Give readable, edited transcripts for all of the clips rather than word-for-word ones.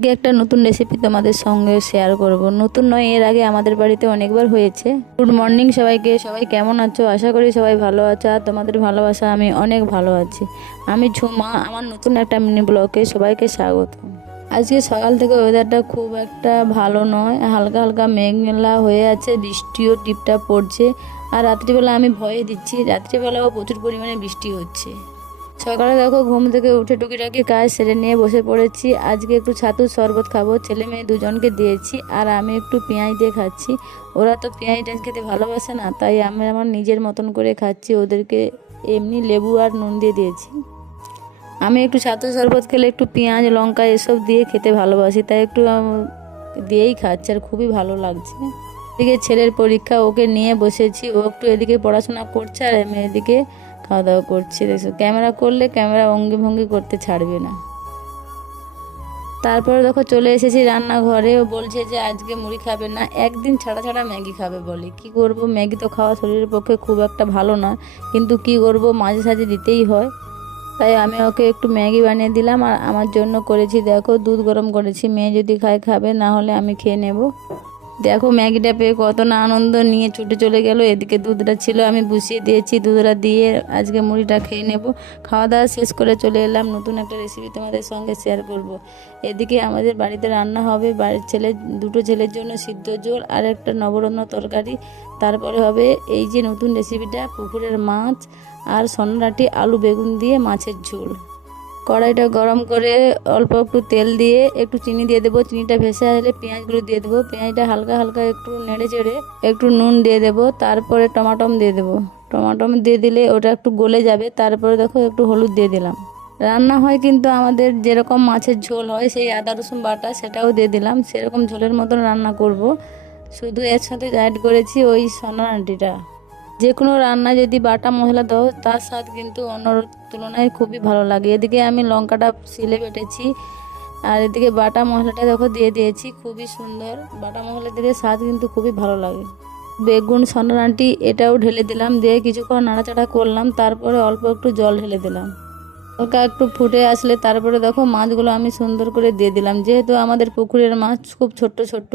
আজকে একটা নতুন রেসিপি তোমাদের সঙ্গে শেয়ার করব। নতুন নয়, এর আগে আমাদের বাড়িতে অনেকবার হয়েছে। গুড মর্নিং সবাইকে। সবাই কেমন আছো? আশা করি সবাই ভালো আছো, আর তোমাদের ভালোবাসা আমি অনেক ভালো আছি। আমি ঝুমা, আমার নতুন একটা মিনি ব্লগে সবাইকে স্বাগত। আজকে সকাল থেকে ওয়েদারটা খুব একটা ভালো নয়, হালকা হালকা মেঘলা হয়ে আছে, বৃষ্টিও টিপটাপ পড়ছে। আর রাত্রিবেলা আমি ভয়ে দিচ্ছি, রাত্রিবেলাও প্রচুর পরিমাণে বৃষ্টি হচ্ছে। সকালে দেখো ঘুম থেকে উঠে টুকিটাকি কাজ সেরে নিয়ে বসে পড়েছি। আজকে একটু ছাতুর শরবত খাবো, ছেলে মেয়ে দুজনকে দিয়েছি, আর আমি একটু পেঁয়াজ দিয়ে খাচ্ছি। ওরা তো পেঁয়াজ টেঁয়াজ খেতে ভালোবাসে না, তাই আমি আমার নিজের মতন করে খাচ্ছি। ওদেরকে এমনি লেবু আর নুন দিয়ে দিয়েছি। আমি একটু ছাতুর শরবত খেলে একটু পেঁয়াজ লঙ্কা এসব দিয়ে খেতে ভালোবাসি, তাই একটু দিয়েই খাচ্ছি, আর খুবই ভালো লাগছে। এদিকে ছেলের পরীক্ষা, ওকে নিয়ে বসেছি। ও একটু এদিকে পড়াশোনা করছে, আর আমি এদিকে খাওয়া দাওয়া করছি। দেখছো, ক্যামেরা করলে ক্যামেরা অঙ্গি ভঙ্গি করতে ছাড়বে না। তারপরে দেখো চলে এসেছি রান্নাঘরে। ও বলছে যে আজকে মুড়ি খাবে না, একদিন ছাড়া ছাড়া ম্যাগি খাবে বলে। কি করব, ম্যাগি তো খাওয়া শরীরের পক্ষে খুব একটা ভালো না, কিন্তু কি করব, মাঝে সাঝে দিতেই হয়। তাই আমি ওকে একটু ম্যাগি বানিয়ে দিলাম, আর আমার জন্য করেছি দেখো দুধ গরম করেছি। মেয়ে যদি খায় খাবে, না হলে আমি খেয়ে নেব। দেখো ম্যাগিটা পেয়ে কত না আনন্দ নিয়ে ছুটে চলে গেল। এদিকে দুধটা ছিল, আমি বসিয়ে দিয়েছি, দুধটা দিয়ে আজকে মুড়িটা খেয়ে নেব। খাওয়া দাওয়া শেষ করে চলে এলাম, নতুন একটা রেসিপি তোমাদের সঙ্গে শেয়ার করব। এদিকে আমাদের বাড়িতে রান্না হবে, বাড়ির দুটো ছেলের জন্য সিদ্ধ ঝোল আর একটা নবরত্ন তরকারি। তারপরে হবে এই যে নতুন রেসিপিটা, পুকুরের মাছ আর সন্নাটি আলু বেগুন দিয়ে মাছের ঝোল। কড়াইটা গরম করে অল্প একটু তেল দিয়ে একটু চিনি দিয়ে দেবো। চিনিটা ভেসে আসলে পেঁয়াজগুলো দিয়ে দেবো। পেঁয়াজটা হালকা হালকা একটু নেড়ে চেড়ে একটু নুন দিয়ে দেবো। তারপরে টমাটম দিয়ে দেবো। টমাটম দিয়ে দিলে ওটা একটু গলে যাবে। তারপরে দেখো একটু হলুদ দিয়ে দিলাম। রান্না হয় কিন্তু আমাদের যেরকম মাছের ঝোল হয়, সেই আদা রসুন বাটা সেটাও দিয়ে দিলাম। সেরকম ঝোলের মতন রান্না করব। শুধু এর সাথে অ্যাড করেছি ওই সোনার আঁটিটা। যে কোনো রান্না যদি বাটা মশলা দাও, তার স্বাদ কিন্তু অন্য তুলনায় খুবই ভালো লাগে। এদিকে আমি লঙ্কাটা শিলে বেটেছি, আর এদিকে বাটা মশলাটা দেখো দিয়ে দিয়েছি। খুবই সুন্দর, বাটা মশলা দিলে স্বাদ কিন্তু খুবই ভালো লাগে। বেগুন সন্নাটি এটাও ঢেলে দিলাম, দিয়ে কিছুক্ষণ নাড়াচাড়া করলাম। তারপরে অল্প একটু জল ঢেলে দিলাম। হালকা একটু ফুটে আসলে তারপরে দেখো মাছগুলো আমি সুন্দর করে দিয়ে দিলাম। যেহেতু আমাদের পুকুরের মাছ খুব ছোট্ট ছোট্ট,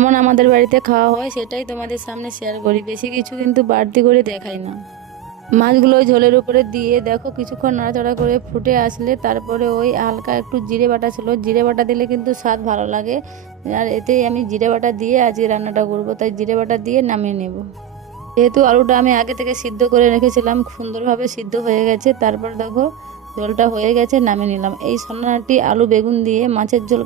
যেমন আমাদের বাড়িতে খাওয়া হয় সেটাই তোমাদের সামনে শেয়ার করি, বেশি কিছু কিন্তু বাড়তি করে দেখাই না। মাছগুলো ওই ঝোলের উপরে দিয়ে দেখো কিছুক্ষণ নাড়াচাড়া করে ফুটে আসলে তারপরে ওই হালকা একটু জিরে বাটা ছিল, জিরে বাটা দিলে কিন্তু স্বাদ ভালো লাগে। আর এতেই আমি জিরে বাটা দিয়ে আজকে রান্নাটা করব, তাই জিরে বাটা দিয়ে নামিয়ে নেব। যেহেতু আলুটা আমি আগে থেকে সিদ্ধ করে রেখেছিলাম, সুন্দরভাবে সিদ্ধ হয়ে গেছে। তারপর দেখো ঝোলটা হয়ে গেছে, নামিয়ে নিলাম। এই সন্নাটি আলু বেগুন দিয়ে মাছের ঝোল